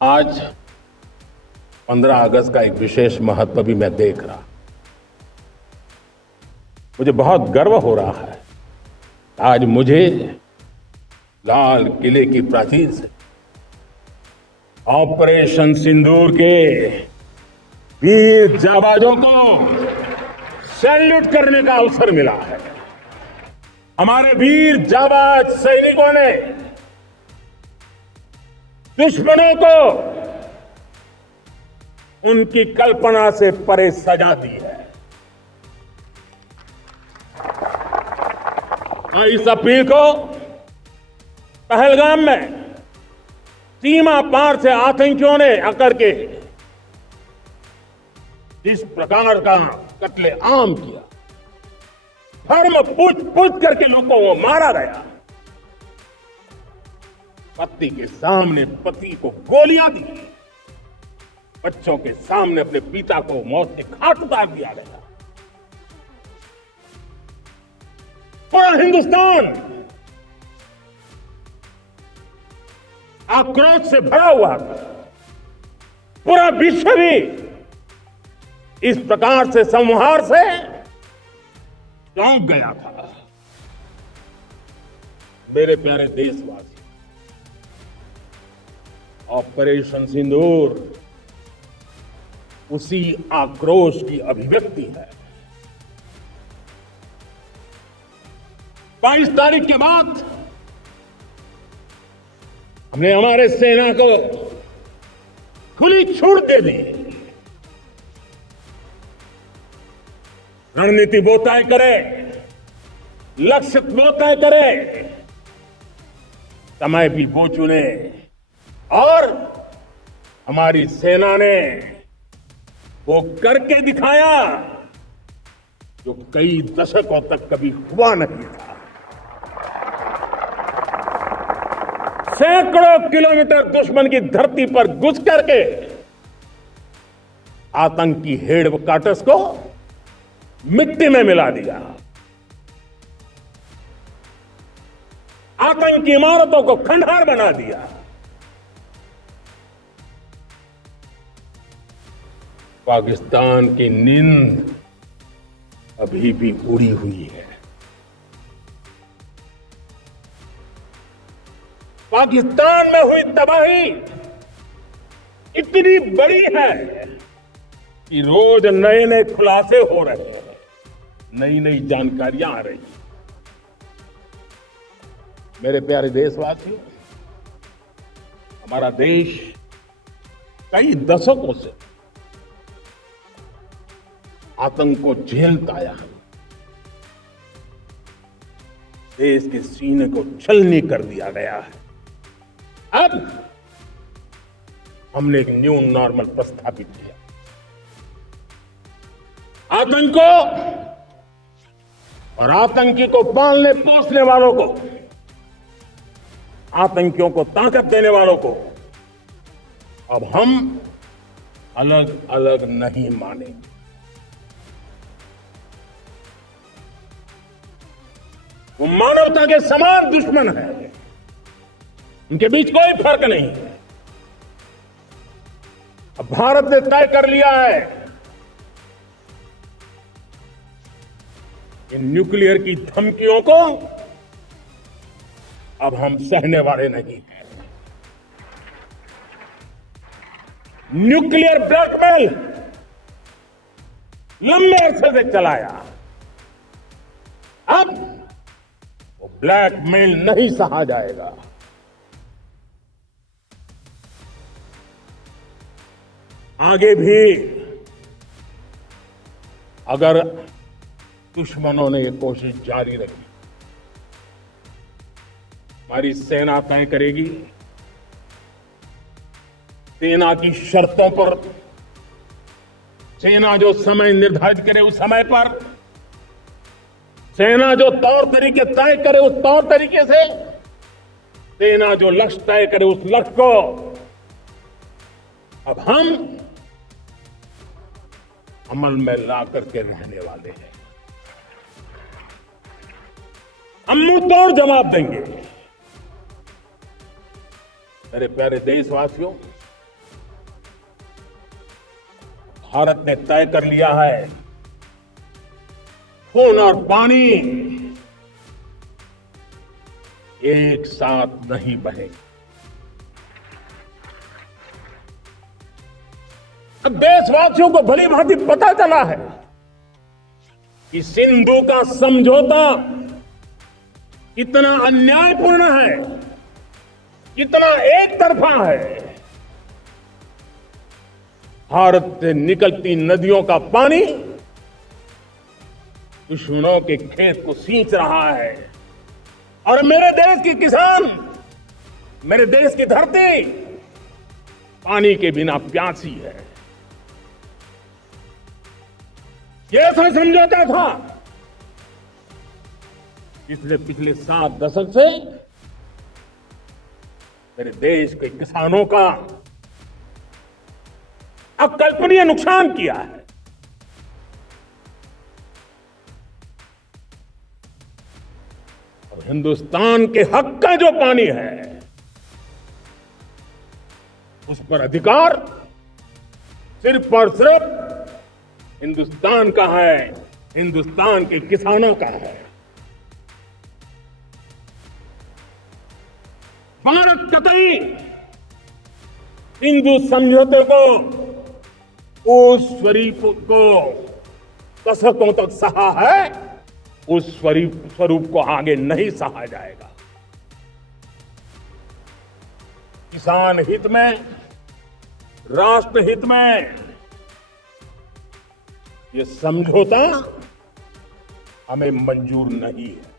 आज 15 अगस्त का एक विशेष महत्व भी मैं देख रहा। मुझे बहुत गर्व हो रहा है। आज मुझे लाल किले की प्राचीर से ऑपरेशन सिंदूर के वीर जाबाजों को सैल्यूट करने का अवसर मिला है। हमारे वीर जाबाज सैनिकों ने दुश्मनों को उनकी कल्पना से परे सजा दी है। इस अपील को पहलगाम में सीमा पार से आतंकियों ने आकर के जिस प्रकार का कत्ले आम किया, धर्म पूछ पूछ करके लोगों को मारा गया, पति के सामने पति को गोलियां दी, बच्चों के सामने अपने पिता को मौत के घाट उतार दिया गया। पूरा हिंदुस्तान आक्रोश से भरा हुआ था। पूरा विश्व भी इस प्रकार से संहार से चौंक गया था। मेरे प्यारे देशवासी, ऑपरेशन सिंदूर उसी आक्रोश की अभिव्यक्ति है। 22 तारीख के बाद हमने हमारे सेना को खुली छूट दे दी। रणनीति वो तय करे, लक्ष्य वो तय करे, समय भी वो चुने, और हमारी सेना ने वो करके दिखाया जो कई दशकों तक कभी हुआ नहीं था। सैकड़ों किलोमीटर दुश्मन की धरती पर घुस करके आतंकी हेडक्वार्टर्स को मिट्टी में मिला दिया, आतंकी इमारतों को खंडहर बना दिया। पाकिस्तान की नींद अभी भी उड़ी हुई है। पाकिस्तान में हुई तबाही इतनी बड़ी है कि रोज नए नए खुलासे हो रहे हैं, नई नई जानकारियां आ रही हैं। मेरे प्यारे देशवासियों, हमारा देश कई दशकों से आतंक को झेलता आया है। देश के सीने को छलनी कर दिया गया है। अब हमने एक न्यू नॉर्मल प्रस्थापित किया। आतंक को और आतंकी को पालने पोसने वालों को, आतंकियों को ताकत देने वालों को अब हम अलग अलग नहीं मानेंगे। वो मानवता के समान दुश्मन है, उनके बीच कोई फर्क नहीं है। अब भारत ने तय कर लिया है कि न्यूक्लियर की धमकियों को अब हम सहने वाले नहीं हैं। न्यूक्लियर ब्लैकमेल लंबे अरसे से चलाया, अब वो ब्लैकमेल नहीं सहा जाएगा। आगे भी अगर दुश्मनों ने ये कोशिश जारी रखी, हमारी सेना तय करेगी। सेना की शर्तों पर, सेना जो समय निर्धारित करे उस समय पर, सेना जो तौर तरीके तय करे उस तौर तरीके से, सेना जो लक्ष्य तय करे उस लक्ष्य को अब हम अमल में ला करके रहने वाले हैं। हम मुंहतोड़ जवाब देंगे। मेरे प्यारे देशवासियों, भारत ने तय कर लिया है, खून और पानी एक साथ नहीं बहेंगे। अब देशवासियों को भली भांति पता चला है कि सिंधु का समझौता कितना अन्यायपूर्ण है, कितना एक तरफा है। भारत से निकलती नदियों का पानी दुश्मनों के खेत को सींच रहा है और मेरे देश के किसान, मेरे देश की धरती पानी के बिना प्यासी है। ये ऐसा समझौता था इसलिए पिछले 7 दशक से मेरे देश के किसानों का अकल्पनीय नुकसान किया है। और हिंदुस्तान के हक का जो पानी है उस पर अधिकार सिर्फ और सिर्फ हिंदुस्तान का है, हिंदुस्तान के किसानों का है। भारत कतई सिंधु समझौते को उस स्वरूप को दशकों तक सहा है, उस स्वरूप को आगे नहीं सहा जाएगा। किसान हित में, राष्ट्र हित में ये समझौता हमें मंजूर नहीं है।